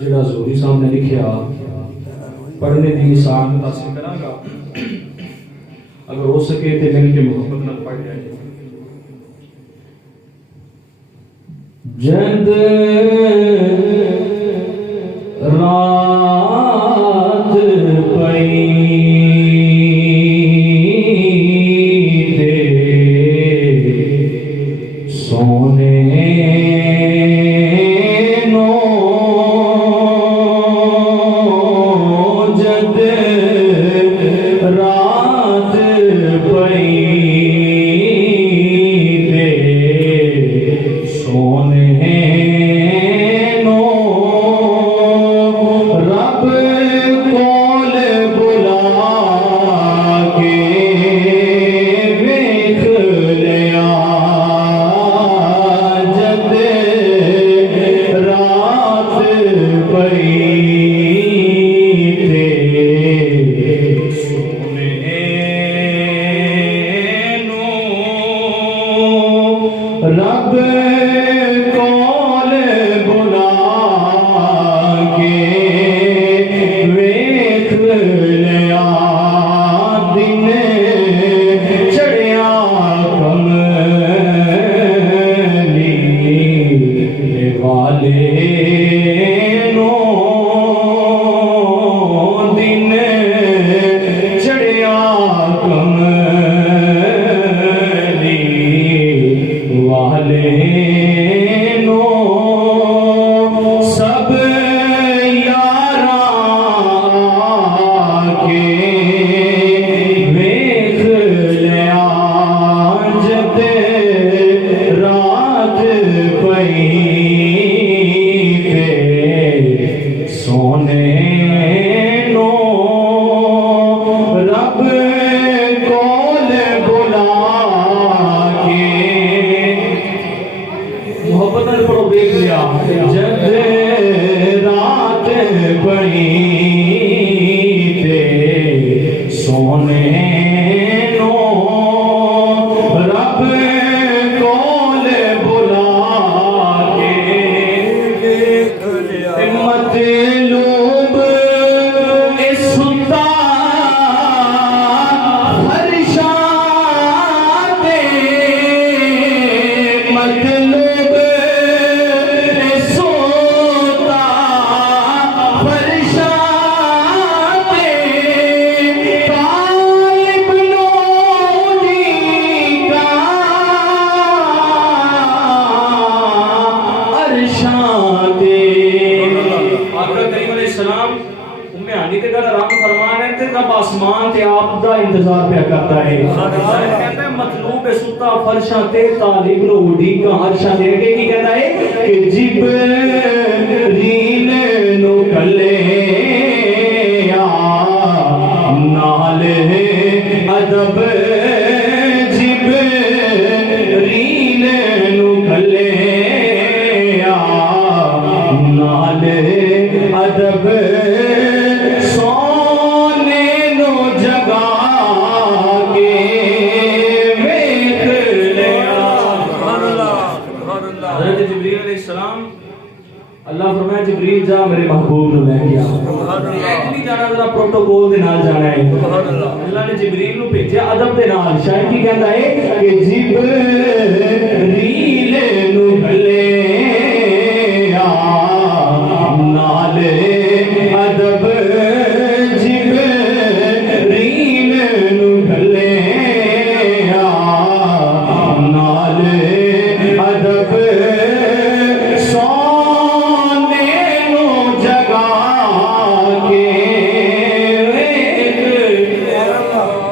جڑا زہری صاحب نے لکھیا پڑھنے دی آسان متاثر کراں گا، اگر ہو سکے تو مل کے محبت نہ پڑھ جائے۔ جد رات پئی سونے رب کول بلا کے ویکھ لیا، دن چڑھیا کملی والے نو، دن چڑھیا کملی والے نو، سب یاراں کے ویکھ لیا، جد رات پئی تے سونے نو، رب کول بلا کے محبت نے پڑھو دیکھ لیا، جد رات پئی تے سونے نو، رب کول بلا کے مطلوب ستا ہر شان تے، مطلوب سوتا ہر شان تے، طالب لوٹی کا عرشاں تے۔ آقا کریم علیہ السلام ام ہانی تے گھر رب فرمان ہے تے رب آسمان تے آپ دا انتظار پہ کرتا ہے، کہتا ہے مطلوب ستا فرشاں تے، طالب نو اڈیکاں عرشاں تے۔ اگے کی کہتا ہے کہ جبریل نو کلے نال ادب، جبریل نو کلے نال ادب، سونے نو جگا کے ویکھ لیا۔ حضرت جبریل علیہ السلام، اللہ فرمایا جبریل جا میرے محبوب نو لے کے آ، نہیں جانا ذرا پروٹوکول دے نال جانا ہے۔ اللہ نے جبریل نو بھیجیا ادب دے نال، شاید کی کہندا ہے کہ جبریل نو کلے نال ادب، جبریل نو کلے نال ادب، سونے نو جگا کے ویکھ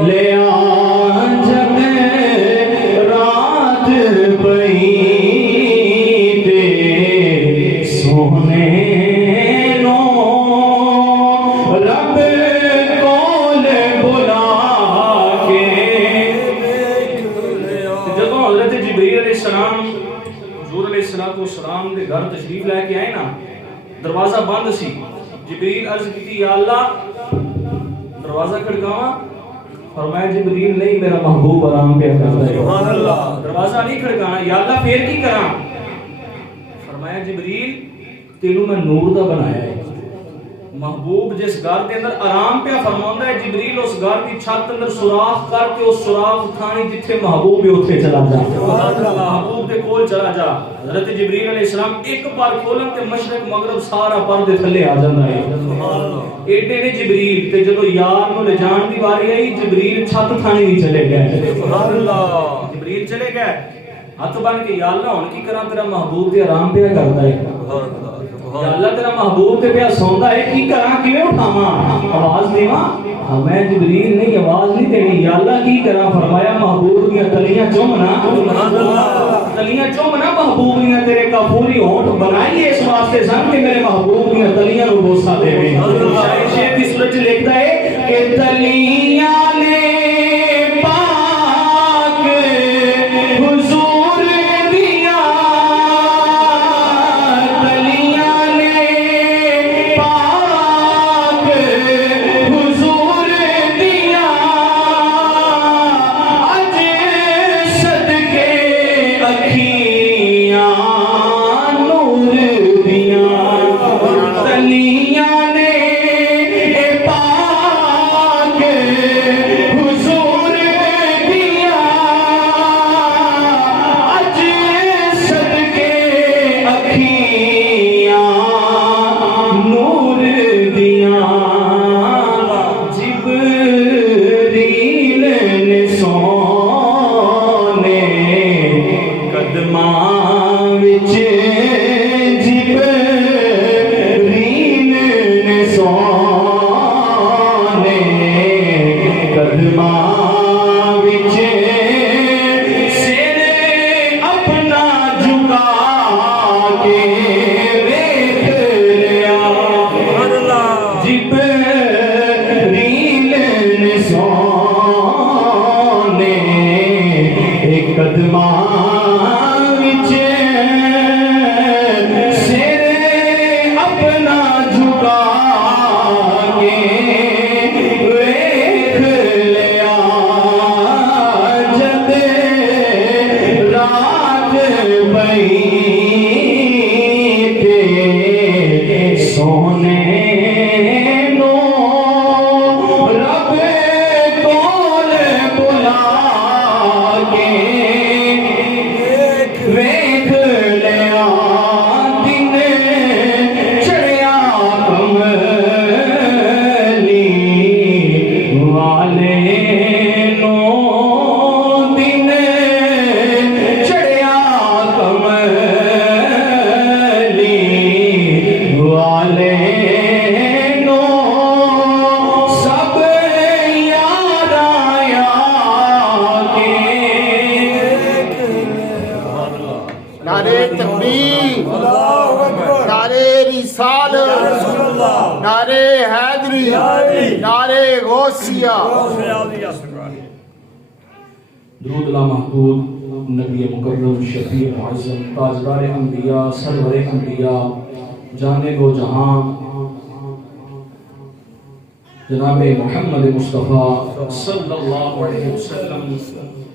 لیا، جد رات پئی تے سونے نو، رب کول بلا کے۔ جب حضرت جبریل علیہ السلام حضور علیہ السلام دے گھر تشریف لے کے آئے نا، دروازہ بند سی، جبریل عرض کی یا اللہ دروازہ کھڑکاواں، فرمایا جبریل نہیں، میرا محبوب آرام پہ کرتا ہے، دروازہ نہیں کھڑکانا، یا اللہ پھر کی کراں؟ فرمایا جبریل تینوں میں نور دا بنایا ہے. محبوب جس گھر کے اندر آرام پہ فرماوندا ہے جبریل اس گھر کی چھت اندر سوراخ کر کے اس سوراخ تھانی جتھے محبوب ہے اوتھے چلا جا. محبوب دے کول چلا جا. حضرت جبریل علیہ السلام ایک بار کھولن تے مشرق مغرب سارا پردے تھلے آ جاندا ہے. ایڈے نے جبریل تے جدوں یار نو لے جان دی واری آئی جبریل چھت تھانی نہیں چلے گئے. سبحان اللہ. جبریل چلے گئے ہاتھ بن کے یا اللہ ہن کی کراں تیرا محبوب تے آرام پہ کردا ہے. یا اللہ تیرا محبوب تے پہ سوندا ہے کی کراں کیویں اٹھاواں آواز دیواں. میں جبریل نہیں آواز نہیں دینی. یا اللہ کی کراں فرمایا محبوب دیاں تلیاں چومنا. سبحان اللہ. تلیاں چومنا محبوب دیاں تیرے کافوری ہونٹ بنائی اس واسطے سن کہ میرے محبوب دیاں تلیاں نو بوسا دے. شیخ کی سورج لکھدا ہے کہ تلیاں نے درود لا محبوب نبی مکرم شفیع معظم تاجدار انبیاء سرور انبیاء جانے گو جہاں جناب محمد مصطفیٰ صلی اللہ علیہ وسلم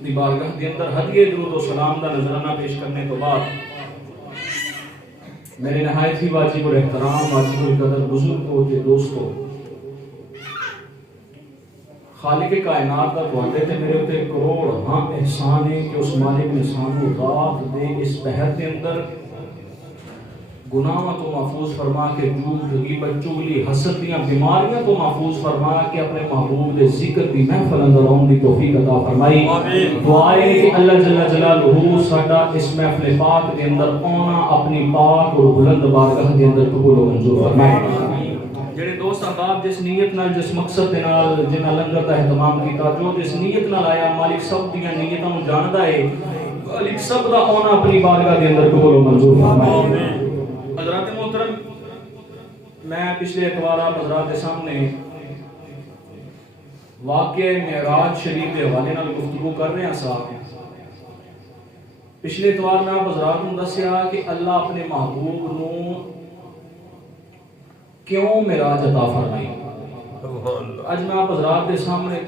دی بارگاہ کے اندر ہدیہ درود و سلام دا نذرانہ پیش کرنے کے بعد میرے نہایت ہی واجب الاحترام واجب القدر بزرگوں کے دوستوں خالق کائنات کا بہتے تھے میرے ہوتے کروڑ ہاں احسان ہے کہ اس مالک نے سانو رات دے اس پہر کے اندر گناہ تو محفوظ فرما کے جھوٹ غیبت چغلی حسد دیاں بیماریاں تو محفوظ فرما کے اپنے محبوب دے ذکر دی محفل اندر آن دی توفیق عطا فرمائی. دعائیں کہ اللہ جل جلالہ ساڈا اس محفل پاک دے اندر آنا اپنی پاک اور بلند بارگاہ دے اندر قبول و منظور فرمائے. جڑے دوست احباب جس نیت نال جس مقصد دے نال جنہاں لنگر دا اہتمام کیتا جو جس نیت نال آیا مالک سب دیاں نیتاں نوں جاندا ہے مالک سب دا آنا اپنی بارگاہ دے اندر قبول و منظور فرمائے. حضرات محترم میں پچھلے اتوار آپ حضرات کے سامنے واقعہ معراج شریف کے حوالے نال گفتگو کر رہے ہیں صاحب. پچھلے اتوار میں آپ حضرات کو دسیا کہ اللہ اپنے محبوب نوں کیوں معراج عطا فرمائی. آج میں آپ حضرات کے سامنے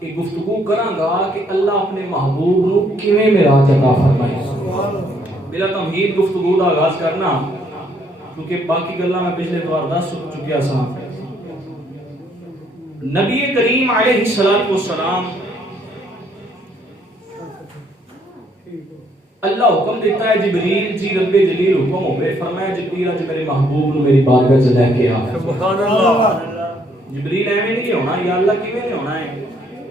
ایک گفتگو کراں گا کہ اللہ اپنے محبوب نوں کیویں معراج عطا فرمائی. بلا تمہید گفتگو کا آغاز کرنا کیونکہ باقی گلاں میں پچھلے بار دس چکیا سا. نبی کریم علیہ الصلوۃ والسلام اللہ حکم دیتا ہے جبریل جی رب جلیل حکم ہوئے فرمایا جبریل اج میرے محبوب نو میری بارگاہ چ لے کے آ. سبحان اللہ. جبریل ایویں نہیں ہونا یا اللہ کیویں نہیں ہونا ہے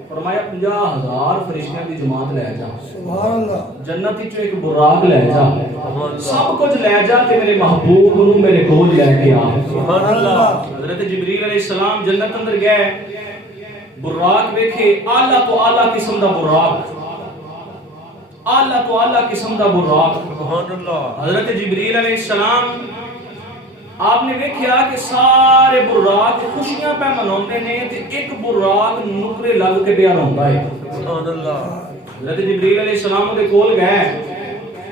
فرمایا 50,000 فرشتیاں دی جماعت لے جا. سبحان اللہ. جنت وچ ایک براق لے جا سب کچھ لے جا تے میرے محبوب نو میرے کول لے کے آ. سبحان اللہ. حضرت جبریل علیہ السلام جنت اندر گئے براق ویکھے اعلی تو اعلی قسم دا براق اعلی تو اعلی قسم دا براق. سبحان اللہ. حضرت جبریل علیہ السلام آپ نے دیکھا کہ سارے براق خوشیاں پہ مناتے ہیں تے ایک براق نکرے لگ کے بیان ہوتا ہے. سبحان اللہ. حضرت جبریل علیہ السلام دے کول گئے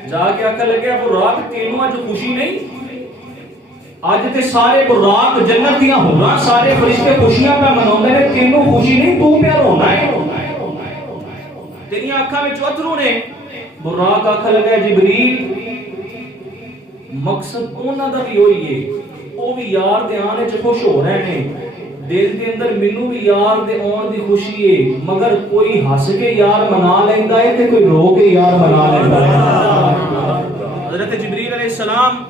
جا کے آکھن لگے براق تینوں اج خوشی نہیں اج تے سارے براق جنت دیاں ہوراں سارے فرشتے خوشیاں پہ مناتے ہیں تینوں خوشی نہیں تو پیا رونا ہے تیری آنکھاں وچ اترو نے. براق آکھن لگا جبریل مقصد انہاں دا بھی ہوئی ہے او بھی یار دے آنے چ خوش ہو رہے ہیں دل دے اندر مینوں بھی یار دے آن دی خوشی ہے مگر کوئی ہس کے یار منا لیندا ہے تے کوئی رو کے یار منا لیندا ہے. حضرت جبریل علیہ السلام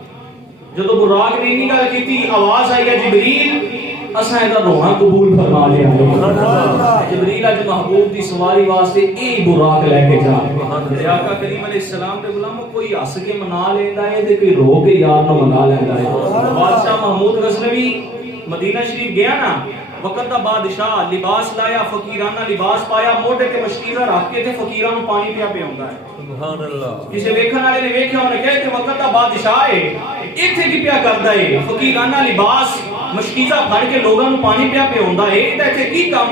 جدوں براق نے نہیں گل کیتی آواز آئی ہے جبریل اساں دا رونا قبول فرما لیا. جبریل اج محبوب دی سواری واسطے اے براق لے کے جا. میرے آقا کریم علیہ السلام دے غلاموں کوئی ہس کے منا لیندا ہے تے کوئی رو کے یار نو منا لیندا ہے. بادشاہ محمود غزنوی مدینہ شریف گیا نا وقت دا بادشاہ لباس لایا فقیرانہ لباس پایا موڈے تے مشکیزہ رکھ کے تے فقیراں نو پانی پیا پوندا ہے. سبحان اللہ. کسے ویکھن والے نے ویکھیا انہاں نے کہے تے وقت دا بادشاہ ہے ایتھے کی پیا کردا ہے فقیرانہ لباس مشکیزہ پھڑ کے لوگاں نو پانی پیا پوندا ہے ایدا ایتھے کی کم.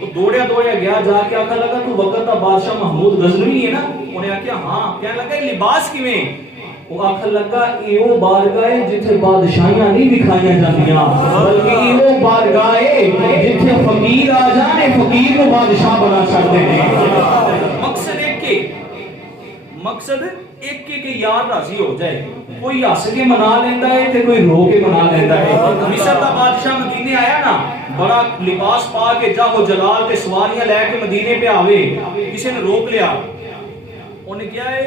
تو دوڑیا گیا جا کے آکھن لگا تو وقت دا بادشاہ محمود غزنوی ہے نا انہیں آکھیا ہاں کہنے لگا لباس کیویں وہ آکھن لگا ایو بارگاہ ہے جتھے بادشاہیاں نہیں دکھائیاں جاندیاں بلکہ ایو بارگاہ ہے جتھے فقیر آ جانے فقیر کو بادشاہ بنا سکتے ہیں. مقصد ایک کہ یار راضی ہو جائے کوئی ہس کے منا لیندا ہے تے کوئی رو کے منا لیندا ہے. مصر دا بادشاہ مدینے آیا نا بڑا لباس پا کے جاہو جلال تے سواریاں لے کے مدینے پہ آوے کسی نے روک لیا انہیں کیا ہے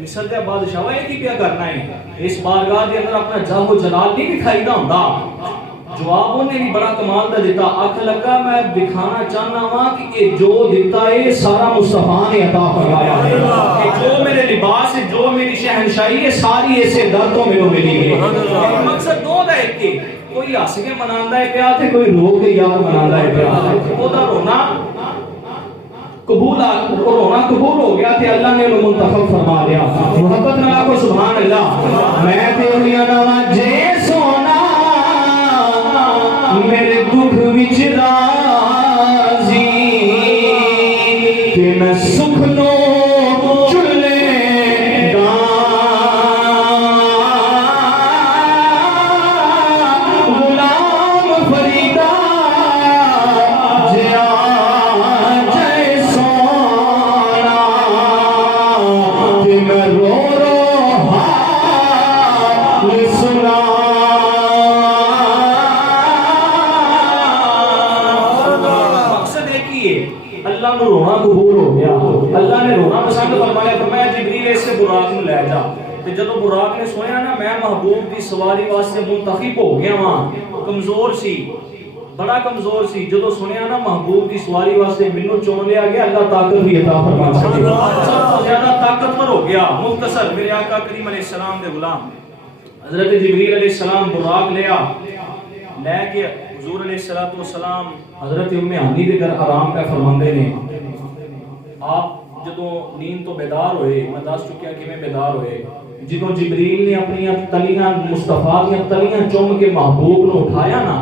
مصر دے بادشاہ یہ کی پیا کرنا ہے اس بارگاہ دے اندر اپنا جاہو جلال نہیں دکھائی دا ہوندا. جواب انہیں بھی بڑا کمال دا دیتا آکھ لگا میں دکھانا چاہنا ہوں کہ یہ جو دیتا ہے سارا مصطفیٰ نے عطا فرمایا ہے کہ جو میرے لباس ہے جو میری شہنشاہی ہے ساری ایسے دردوں میں ملی ہے. مقصد دو دا ہے کہ کوئی ہس کے مناندا ہے پیا تے کوئی رو کے یار مناندا ہے پیا. او دا رونا قبول ہو گیا تے اللہ نے انہوں منتخب فرما لیا. محبت نہ کو سبحان اللہ. میں تے انہاں جے سونا میرے دکھ وچ راضی تے میں سکھ نو چلے غلام فریدا جیا جے سونا تے میں رو حال سنا. اللہ نے رونا قبول ہو گیا اللہ نے رونا پسند فرمایا فرمایا جبریل اس سے براق نو لے جا. تے جدوں براق نے سنیا نا میں محبوب دی سواری واسطے منتخب ہو گیا ہاں کمزور سی بڑا کمزور سی جدوں سنیا نا محبوب دی سواری واسطے مینوں چون لیا گیا اللہ طاقت بھی عطا فرما سکے سب تو زیادہ طاقتور ہو گیا. مختصر میرے آقا کریم علیہ السلام دے غلام حضرت جبریل علیہ السلام براق لیا لے کے حضور علیہ الصلوۃ والسلام حضرت ام ہانی دے گھر آرام پہ فرماندے نے. آپ جدوں نیند تو بیدار ہوئے میں دس چکیا کیویں بیدار ہوئے جدوں جبریل نے اپنی تلیاں مصطفیٰ دی تلیاں چوم کے محبوب نو اٹھایا نا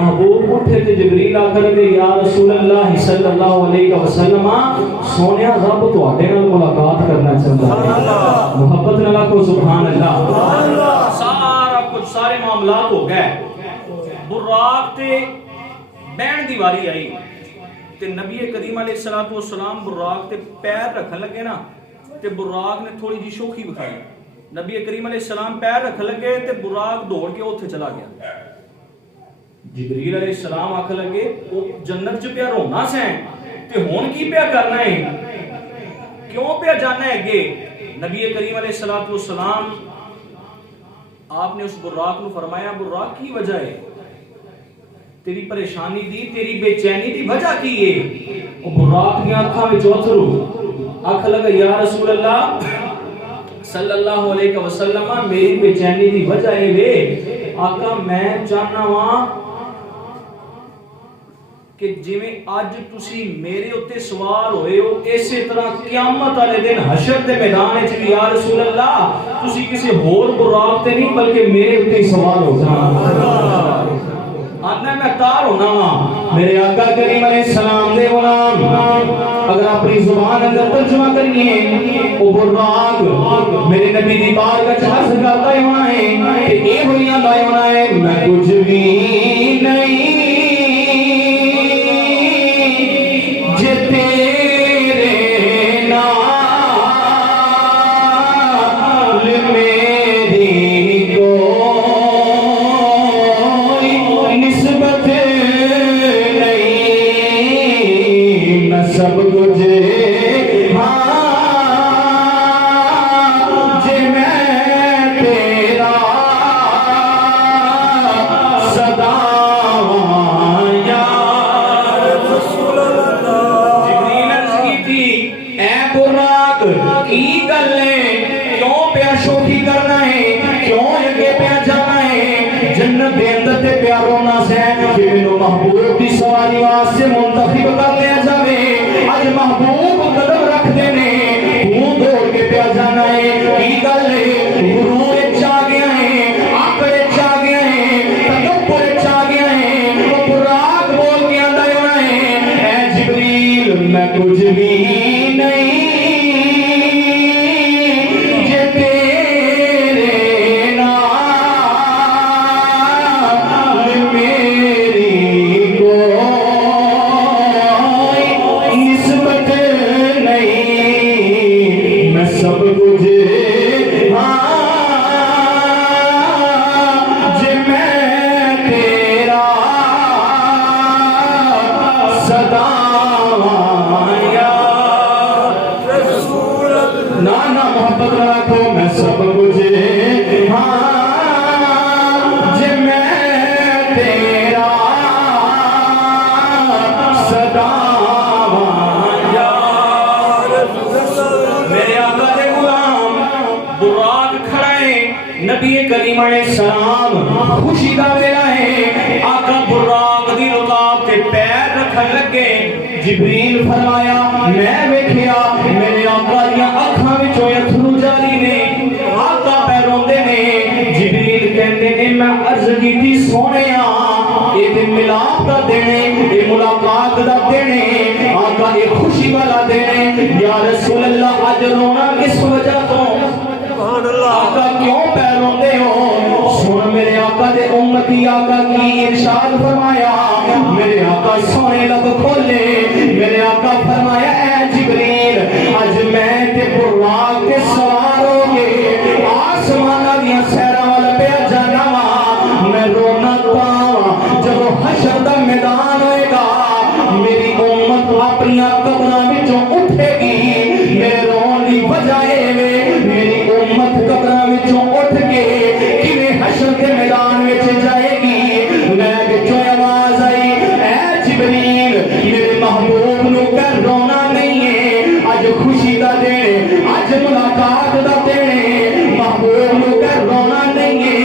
محبوب اٹھے تے جبریل آ کر کے یا رسول اللہ صلی اللہ علیہ وسلم سونیا رب تواڈے نال ملاقات کرنا چاہندا ہے. محبت نال کو سبحان اللہ. سارا کچھ سارے معاملات ہو گئے. براق تے بہن دی واری آئی تے نبی کریم علیہ السلام براق تے پیر رکھن لگے نا تے براق نے تھوڑی جی شوخی بکھائی نبی کریم علیہ السلام پیر رکھ لگے تے براق دوڑ کے اوتھے چلا گیا. جبریل علیہ السلام آکھ لگے او جنت چ پیا رونا سے تے ہن کی پیا کرنا ہے, کیوں پیا جانا ہے اگے؟ نبی کریم علیہ السلام آپ نے اس براق نو فرمایا براق کی وجہ ہے, تیری پریشانی دی تیری بے چینی دی وجہ کی ہے؟ او براق دی آنکھاں وچ اتھرو آکھ لگا یا رسول اللہ صلی اللہ علیہ وسلم میری بے چینی دی وجہ ہے وے آقا میں چاہنا ہاں کہ جویں اج تسی میرے اوتے سوار ہوئے ہو اسی طرح قیامت والے دن حشر دے میدان وچ بھی یا رسول اللہ تسی کسی ہور براق تے نہیں بلکہ میرے اوتے سوار ہو جانا. آنا میں تار ہونا ہاں میرے آقا کریم علیہ السلام دے غلام اگر اپنی زبان اندر ترجمہ کریے او براق میرے نبی دی بارگاہ وچ عرض کرتا ہے ہونا ہے کہ اے ہویاں لائے ہونا ہے میں کچھ بھی نہیں جے تیرے نال میری کوئی نسبت نہیں میں سب کچھ جے میں تیرا صدا کی گل ہے کیوں پیا شوخی کرنا ہے کیوں اگے پیا جانا ہے جنت دے اندر تے پیا رونا سے کہ مینوں محبوب دی سواری واسطے منتخب کر لیا جاوے اج محبوب قدم رکھ دے نے تو دوڑ کے پیا جانا ہے کی گل ہے غرور وچ آ گیا ہے عقل وچ آ گیا ہے تکبر وچ آ گیا ہے او براق بول کے آندا ہے اے جبریل میں کچھ بھی نہیں نبی کریم علیہ السلام خوشی دا ویلا ہے آقا براق دی رکاب تے پیر رکھن لگے جبریل فرمایا میں ویکھیا میرے آقا دیاں اکھاں وچوں اتھرو جاری نے آقا پہ روندے نے جبریل کہندے نے میں عرض کیتی سونیا اے تے ملاپ دا دینے اے ملاقات دا دینے آقا اے خوشی والا دینے یا رسول اللہ اج رونا کس وجہ تو آقا کیوں پہ روندے ہو سن میرے آقا دے امتی آقا کی ارشاد فرمایا میرے آقا سونے لب کھولے میرے آقا فرمایا اے جبریل اج میں تے براق تے سوار ہو گے آسمانہ دیاں سیراں وال پیا جانا وا میں رونا پاواں جدوں حشر دا میدان ہوئے گا میری امت اپنی قبراں وچوں اٹھے گی میرے رون دی وجہ اے میری امت قبراں وچوں اٹھ کے کیویں حشر کے میدان وچ جائے گی میں وچوں آواز آئی اے جبریل میرے محبوب نو کہہ رونا نہیں ہے اج خوشی دا دن اج ملاقات دا دن محبوب نو کہہ رونا نہیں ہے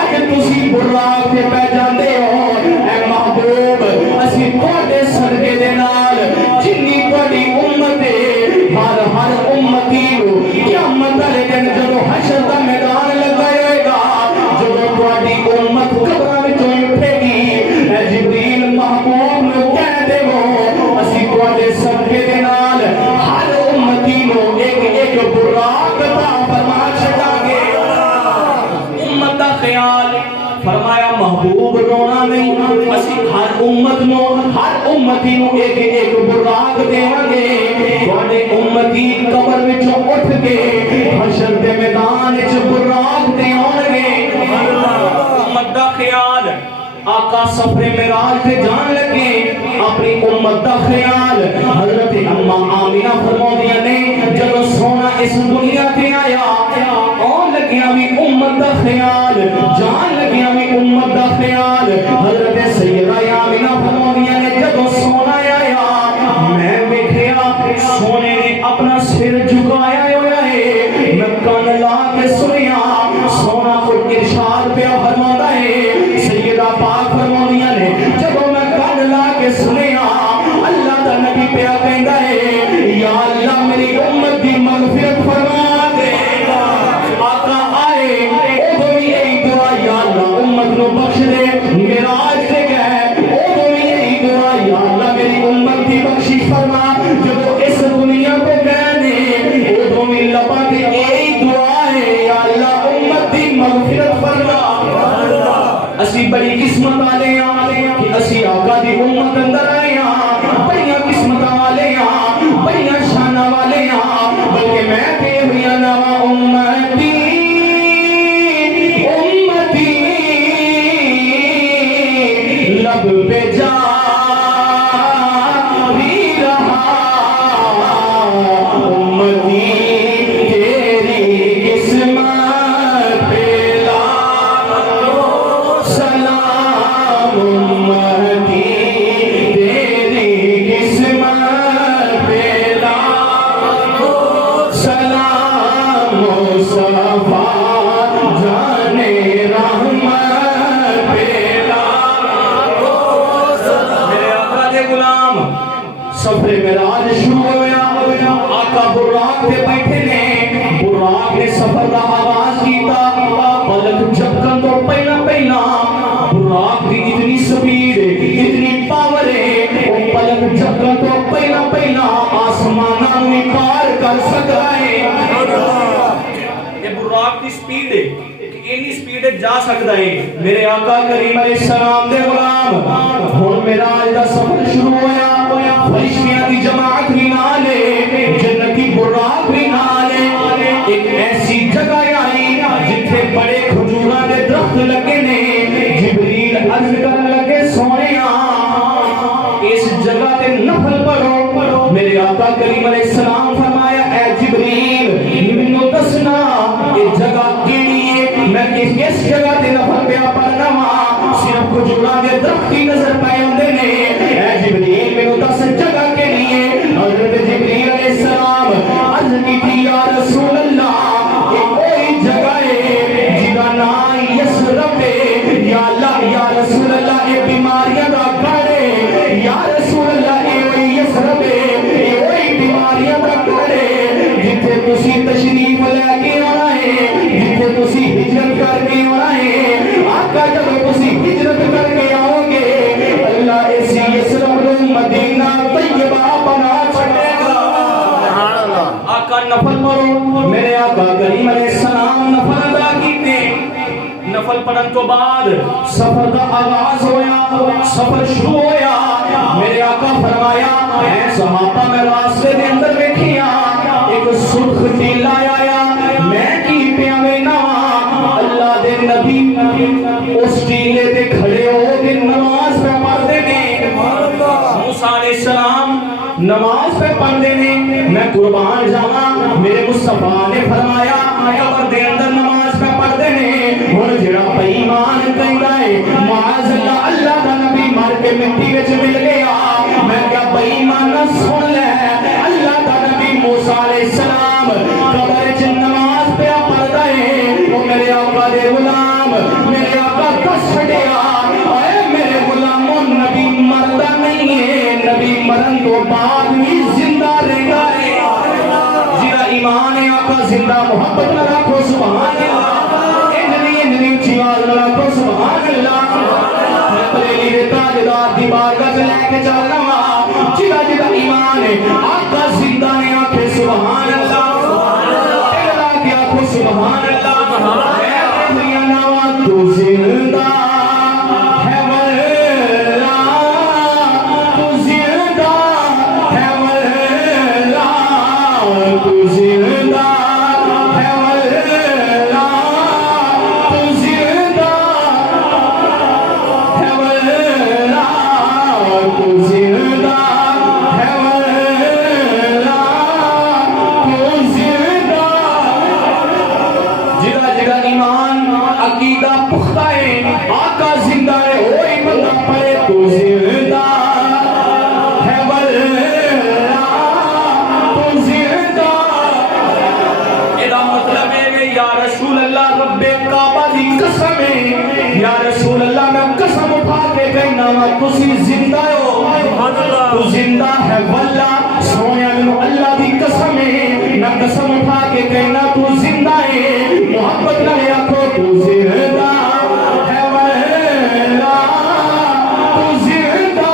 اج تسی براق تے پہ جاندے ہو اے محبوب اسی تواڈے صدقے دے نال جنی تواڈی امت ہے ہر امتی نو قیامت والے دن جدوں حشر دا میدان لگا ہوئے گا جدوں تواڈی امت قبراں وچوں اٹھے گی اے جبریل محبوب نو کہہ دیو اسی تواڈے صدقے دے نال ہر امتی نو ایک ایک براق عطا فرما چھڈاں گے. امت دا خیال فرمایا محبوب رونا نہیں، اسی ہر امت نو ہر امتی نو ایک ایک براق دیواں گے، تواڈے امتی قبر وچوں اٹھ کے حشر دے میدان وچ براق دے آن گے۔ امت دا خیال آقا سفر معراج تے جان لگے، اپنی امت دا خیال حضرت اما آمینہ فرماؤندیاں نے جدوں سونا اس دنیا تے آیا آن لگیاں بھی امت دا خیال، جان لگیاں بھی امت دا خیال۔ حضرت سیدہ آمینہ فرماؤندیاں نے جدوں سونا آیا میں ویکھیا سونے نے اپنا سر جھکایا ہوا ہے، میں کان لا کے سنیا سونا کو ارشاد پیا فرماتا ہے۔ سیدہ پاک فرماؤندیاں نے جدوں میں کان لا کے سنیا اللہ دا نبی پیا کہندا ہے یا اللہ میری امت دی مغفرت فرما دے۔ آقا آئے او بھی یہی دعا یا اللہ امت نو بخش دے، معراج تے گئے او بھی یہی دعا یا اللہ میری امت دی بخشش فرما۔ جب اس دنیا کو گئے نے او بھی لبا تے یہی دعا ہے یا اللہ امت دی مغفرت فرما۔ اسی بڑی قسمت والے ہیں کہ اسی آقا دی امت اندر آئے ہیں، بڑیاں قسمت والے ہیں، بڑیاں شان والے ہیں، بلکہ میں کہ ہویا نوا امتی امتی لب پہ جا بھی رہا امتی تیری قسمت پہ لاکھوں سلام، امتی تیری قسمت پہ لاکھوں سلام، مصطفیٰ جانے رحمت پہ لاکھوں سلام۔ میرے آقا دے غلام سفر معراج شروع ہویا، آقا براق تے بیٹھے نے، براق نے سفر دا آغاز کیتا، پلک جھپکن تو پہلا پہلا براق دی اتنی سپیڈ اتنی پاور ہے وہ پلک جھپکن تو پہلا پہلا آسماناں نوں پار کر سکتا ہے۔ یہ براق دی سپیڈ ہے کہ اتنی سپیڈ جا سکتا ہے۔ میرے آقا کریم علیہ السلام دے غلام ہن معراج دا سفر شروع ہویا، فرشتیاں دی جماعت بھی نالے، جنتی براق بھی نالے، ایک ایسی جگہ آئی جتھے بڑے کھجوراں دے درخت لگے نے۔ جبریل عرض کرن لگے سونیا اس جگہ تے نفل پڑھو۔ میرے آقا کریم علیہ السلام فرمایا اے جبریل مینوں دسنا یہ جگہ کیڑی ہے، میں کس جگہ تے نفل پیا پڑھنا وا، صرف کھجوراں دے درخت ہی نظر پے ہوندے نے۔ اے جبریل مینوں دس جگہ کیڑی ہے۔ حضرت جبریل علیہ السلام عرض کی یا رسول اللہ یہ کوئی جگہ ہے جہاں نام یسرب ہے، یا اللہ یا رسول اللہ یہ بیماریاں دا گھر ہے، یا رسول اللہ یہ وہی یسرب ہے، یہ وہی بیماریاں دا گھر ہے جتھے تسی تشریف لے کے آنا ہے، جتھے تسی ہجرت کر کے آنا ہے۔ آقا جب تسی ہجرت کر کے آؤ گے اللہ اسی یسرب نو مدینہ طیبہ بنا چھڑے گا۔ آقا نفل پڑھو۔ میرے آقا کریم علیہ السلام نفل ادا کیتے، نفل پڑھن تو بعد سفر دا آغاز ہویا، سفر شروع ہویا۔ میرے آقا فرمایا اے صحابہ میں راستے دے اندر ویکھیا ایک سرخ ٹیلا آیا، میں کی پیا وینا اللہ دے نبی اس ٹیلے تے کھڑے ہو کے نماز پہ پڑھدے نے۔ موسیٰ علیہ السلام نماز پہ پڑھدے نے، میں قربان جاواں میرے مصطفیٰ نے فرمایا قبر دے اندر نماز پہ پڑھدے نے۔ ہن جڑا بے ایمان کہندا ہے معاذ اللہ اللہ دا نبی مر کے مٹی وچ مل گیا، میں کیا بے ایمان نہ سن لے اللہ دا نبی موسیٰ علیہ السلام قبر وچ نماز پہ پڑھدا ہے۔ او میرے آقا دے غلام میرے آقا دس چھڈیا اے میرے غلاموں نبی مردا نہیں ہے، نبی مرن تو بعد بھی زندہ رہتا ہے۔ جڑا ایمان ہے آقا زندہ محبت نہ رکھو سبحان اللہ، انجلی اونچی آواز نہ رکھو سبحان اللہ۔ میں بریلی دے تاجدار دی بارگاہ لے کے چلنا وا، جڑا جڑا ایمان ہے آقا زندہ ہے آکھے سبحان اللہ، تیرا کیا آکھو سبحان اللہ۔ اے دنیا نوا تو زندہ عقیدہ پختہ ہے آقا زندہ ہے وہی بندہ پڑے تو زندہ ہے واللہ تو زندہ ادا مطلب ہے یا رسول اللہ رب کعبہ دی قسم ہے یا رسول اللہ میں قسم اٹھا کے کہنا وا تسی زندہ ہو تو زندہ ہے واللہ سویا میں اللہ دی قسم ہے نہ قسم اٹھا کے کہنا تو زندہ ہے محبت نہ آکھو تو زندہ ہے واللہ تو زندہ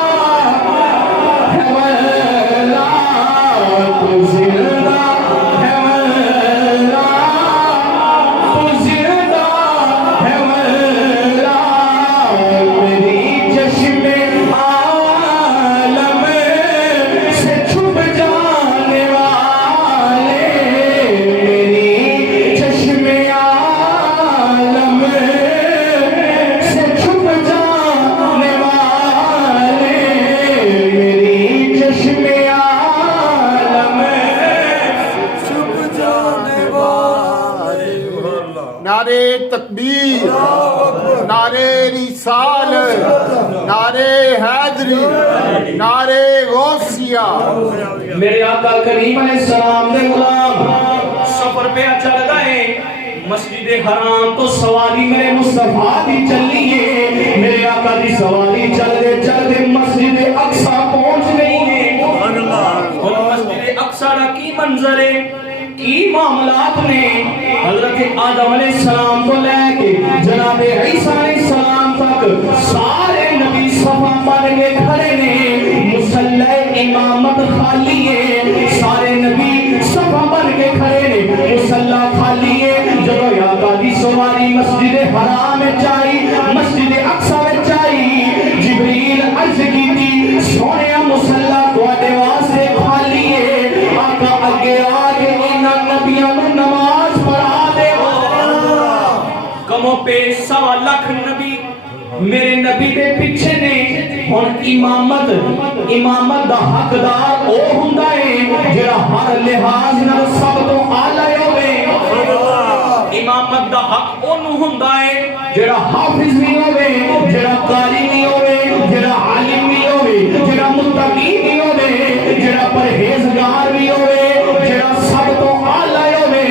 ہے واللہ تو زندہ ہے واللہ تو زندہ ہے واللہ میری چشم عالم سے چھپ جانے والے میری چشم عالم سے چھپ جانے والے میری چشم عالم چھپ جانے والے نعرے تکبیر، نعرے رسالت، نعرے حیدری، نعرے غوثیہ۔ میرے آقا کریم علیہ السلام دے غلام سفر پہ چل گئے مسجد حرام تو سواری میرے مصطفیٰ دی چلی ہے میرے آقا دی سواری چل دے مسجد اقصی پہنچ گئی ہے اور مسجد اقصی کا کی منظر ہے کی معاملات نے حضرت آدم علیہ السلام کو لے کے جناب عیسیٰ علیہ السلام تک سارے نبی صفا بن کے کھڑے نے مصلی امامت خالی ہے سارے نبی صفا بن کے کھڑے نے مصلی خالی ہے جب آقا دی سواری مسجد حرام میں چائی مسجد اقصی میں چائی جبریل عرض کی تھی سونے مصلی کو واسطے خالی ہے آقا اگے آگے نبیوں میں نماز پڑھا دے کموں پہ 1.25 لاکھ نبی میرے نبی دے پیچھے نے اور امامت دا حقدار او ہوندا ہے جڑا ہر لحاظ نال سب تو اعلی ہوے امامت دا حق اونوں ہوندا ہے جڑا حافظ بھی ہوے جڑا قاری بھی ہوے جڑا عالم بھی ہوے جڑا متقی بھی ہوے جڑا پرہیزگار بھی ہوے جڑا سب تو اعلی ہوے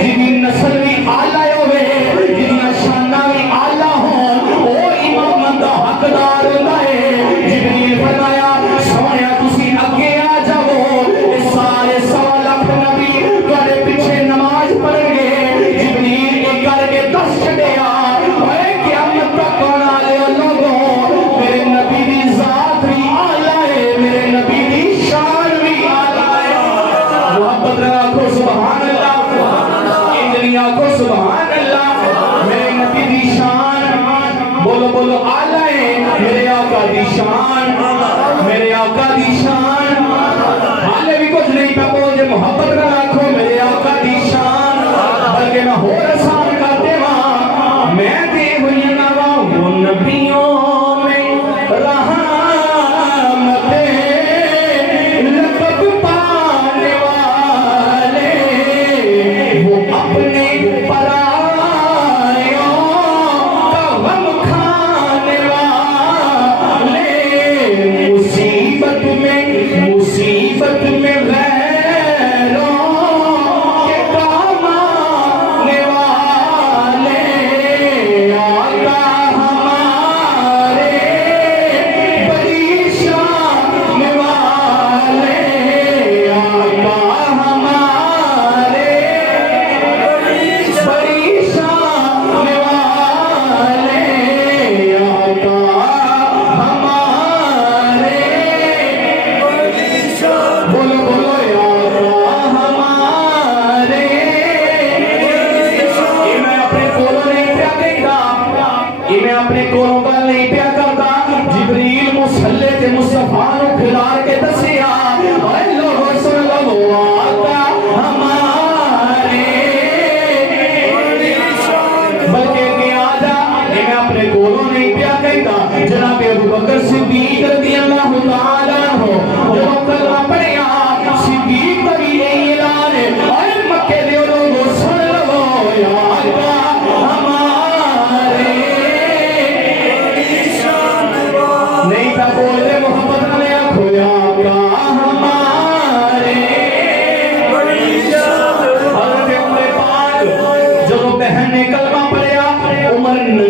جدی نسل بھی اعلی ہوے جدی شاناں بھی اعلی ہون او امامت دا حقدار ہوندا ہے جبریل فرمایا سویا تسی اگے آ جاؤ سارے 1.25 لاکھ نبی تواڈے پیچھے نماز پڑھن گے جبریل یہ کر کے دس چھڈیا اے قیامت تک آنے والے لوگوں میرے نبی دی ذات بھی اعلی ہے میرے نبی دی شان بھی اعلی ہے محبت رکھو سبحان اللہ انجلیاں کو سبحان اللہ میرے نبی دی شان بولو اعلی ہے میرے آقا دی شان میرے آقا دی شان حالے بھی کچھ نہیں پہ بول جے محبت رکھو میرے آقا دی شان بلکہ میں ہو رسان کرتے وہاں میں دے ہوئی نوا وہ نبیوں میں رحمتیں لقب پانے والے وہ اپنے پرائیوں کا غم کھانے والے مصیبت میں غیروں کے کام آنے والے آقا ہمارے بڑی شان والے آقا ہمارے بڑی شان والے آقا ہمارے بولو یا آقا ہمارے یہ میں اپنے کولوں نہیں پیا کہتا یہ میں اپنے کولوں کا نہیں پیا کرتا جبریل مصلی تے مصطفیٰ نو کھلار کے دسیا اے لوگو سن لو آقا ہمارے بلکہ کہ آجا یہ میں اپنے کولوں نہیں پیا کہتا جناب ابوبکر صدیق رضی اللہ تعالیٰ عنہ جب کلمہ پڑھیا صدیق کا بھی یہی اعلان ہے اے مکے دے لوگو سن لو یا آقا ہمارے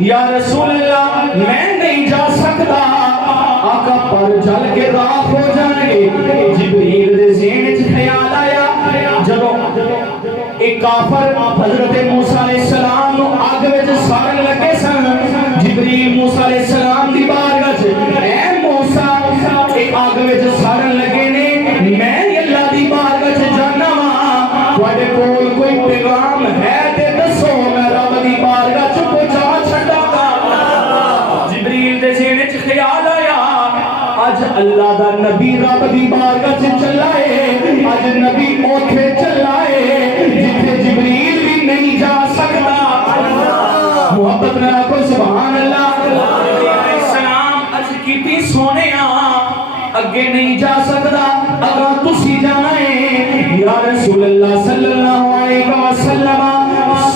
یا رسول اللہ میں نہیں جا سکتا، آقا پر جل کے راکھ ہو جائے۔ جبریل دے ذہن وچ خیال آیا جدوں ایک کافر حضرت موسیٰ علیہ السلام نو اگ وچ ساڑن لگے سن، جبریل موسیٰ علیہ السلام دی بارگاہ وچ اے موسیٰ اے اگ وچ ساڑن لگے نے، میں اللہ دی بارگاہ وچ جانا وا، تواڈے کول کوئی پیغام ہے تے دسو میں رب دی بارگاہ وچ پہنچا چھڈاں گا۔ جبریل دے ذہن وچ خیال آیا اج اللہ دا نبی رب دی بارگاہ وچ چلا ہے، اج نبی اوتھے چلا ہے جتھے جبریل بھی نہیں جا سکتا۔ محبت نہ رکھو سبحان اللہ۔ السلام عرض کیتی سونیا اگے نہیں جا سکتا، اگر تسی جانا ہے یا رسول اللہ صلی اللہ علیہ وسلم،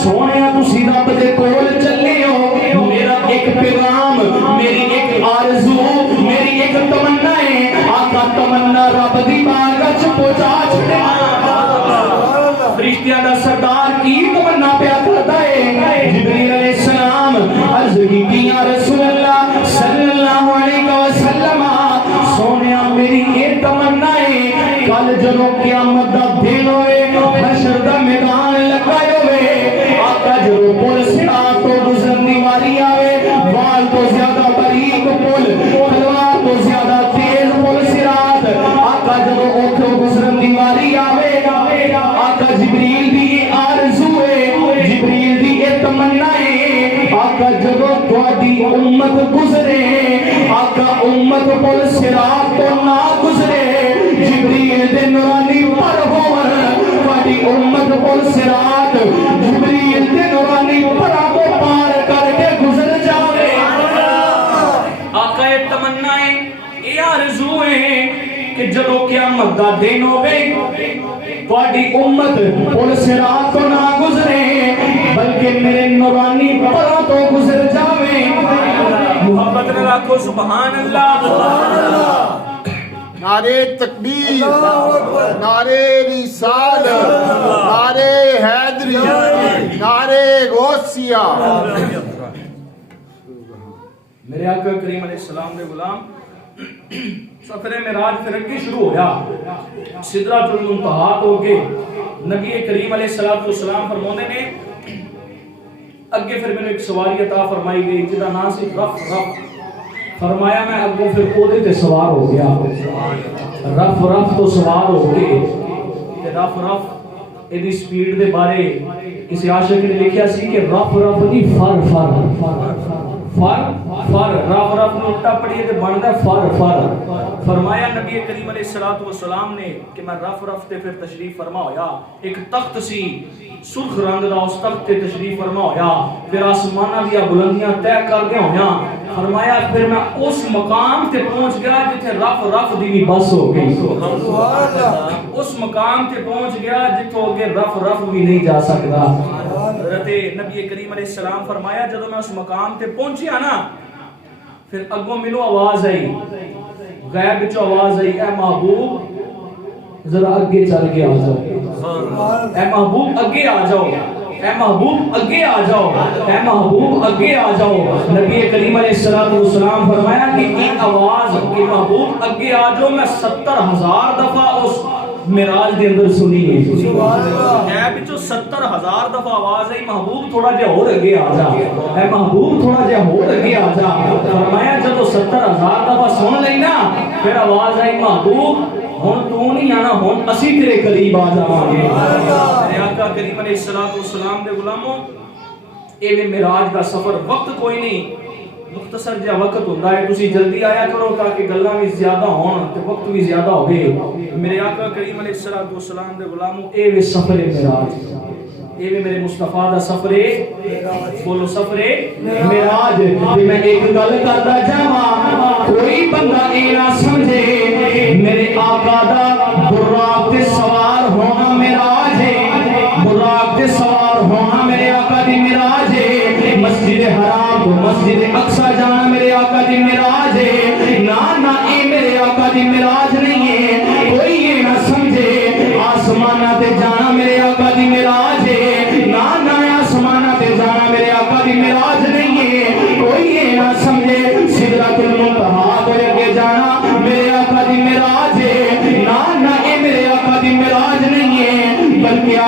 سونیا تسی رب دے کول چلے ہو، میرا ایک پیغام، میری ایک آرزو، میری ایک تمنا ہے، آقا تمنا رب دی بارگاہ وچ پہنچا چھڈیا۔ فرشتیاں دا سردار کی تمنا پیا کرتا ہے؟ جبریل علیہ السلام عرض کی یا رسول اللہ صلی اللہ علیہ وسلم، سونیا میری یہ تمنا ہے کل جدوں قیامت دا دن ہوئے، حشر دا میدان لگا ہوئے، آقا جدوں پل صراط تو گزرن دی واری آوے، وال تو زیادہ باریک پل، تلوار تو زیادہ تیز پل صراط، آقا جدوں اوتھوں گزرن دی واری آوے، آقا جبریل دی یہ آرزو ہے، جبریل دی یہ تمنا ہے، آقا جدوں تہاڈی امت گزرے، آقا امت پل صراط تو نہ گزرے، جبریل دے نورانی پر ہون، تہاڈی امت پل صراط جبریل دے نورانی پراں کو پار کر کے گزر جاوے۔ آقا یہ تمنا ہے، یہ آرزو ہے کہ جدوں قیامت دا دن ہوے تہاڈی امت پل صراط تو نہ گزرے بلکہ میرے نورانی پراں تو گزر جاوے۔ محبت نہ رکھو سبحان اللہ۔ نعرے تکبیر، نعرے رسالت، نعرے حیدری، نعرے غوثیہ۔ میرے آقا کریم علیہ السلام دے غلام سفر معراج پھر اگے شروع ہویا، سدرۃ المنتہا تو کے نبی کریم علیہ السلام فرماتے نے اگے پھر میں نے ایک سواری عطا فرمائی گئی جدا نام سی رف فرمایا، میں اگوں پھر اودے تے سوار ہو گیا، رف تو سوار ہو کے تے رف ایدی سپیڈ دے بارے کسی عاشق نے لکھیا سی کہ رف نہیں فر رف نو الٹا پڑھیے تے بندا فر فرمایا نبی کریم علیہ الصلوۃ والسلام نے کہ میں رف تے پھر تشریف فرما ہویا، ایک تخت سی سرخ رنگ دا، اس تخت تے تشریف فرما ہویا، پھر آسماناں دی بلندیاں طے کر دے ہویا، فرمایا پھر میں اس مقام تے پہنچ گیا جتھے رف دی بھی بس ہو گئی، اس مقام تے پہنچ گیا جتھوں اگے رف بھی نہیں جا سکتا۔ حضرت نبی کریم علیہ السلام فرمایا جدوں میں اس مقام تے پہنچیا نا پھر اگوں مینوں آواز آئی، غیب وچ آواز آئی، اے محبوب ذرا اگے چل کے آ جاؤ، اے محبوب اگے آ جاؤ، اے محبوب اگے آ جاؤ، اے محبوب اگے آ جاؤ۔ نبی کریم علیہ السلام فرمایا کہ یہ آواز کہ محبوب اگے آ جاؤ میں 70,000 دفعہ اس معراج دے اندر سنی ہے، اے بچو 70,000 دفعہ آواز آئی محبوب تھوڑا جہا اور اگے آ جا، اے محبوب تھوڑا جہا اور اگے آ جا۔ فرمایا جب 70,000 دفعہ سن لئی نا پھر آواز آئی محبوب ہن تو نہیں آنا، ہن اسی تیرے قریب آ جاواں گے۔ میرے آقا کریم علیہ السلام دے غلاموں اے معراج دا سفر وقت کوئی نہیں، مختصر جہا وقت ہوندا ہے، تسی جلدی آیا کرو تاکہ گلاں بھی زیادہ ہون تے وقت بھی زیادہ ہوے۔ میرے آقا کریم علیہ السلام دے غلاموں اے وی سفر معراج، اے وی میرے مصطفیٰ دا سفر بولو سفر معراج۔ تے میں ایک گل کردا جاواں کوئی بندہ اے نہ سمجھے میرے آقا دا براق تے سوار ہونا معراج ہے، براق تے سوار ہونا میرے آقا دی معراج ہے، مسجد حرام تو مسجد اقصی جانا میرے آقا دی معراج ہے، نہ اے میرے آقا دی معراج نہیں ہے، کوئی یہ نہ سمجھے آسمانہ تے جانا میرے آقا دی معراج ہے، نہ آسمانہ تے جانا میرے آقا دی معراج نہیں ہے،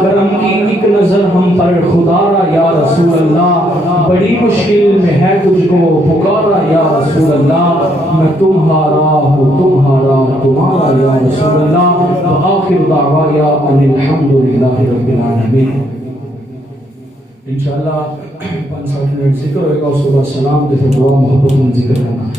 کرم کی ایک نظر ہم پر خدا را یا رسول اللہ، بڑی مشکل میں ہے تجھ کو پکارا یا رسول اللہ، میں تمہارا ہوں تمہارا تمہارا یا رسول اللہ، وآخر دعوایا ان الحمدللہ رب العالمین۔ انشاءاللہ 5-7 منٹ ذکر ہوئے گا، اس کے بعد سلام دے، پھر دعا محبت میں ذکر کرنا۔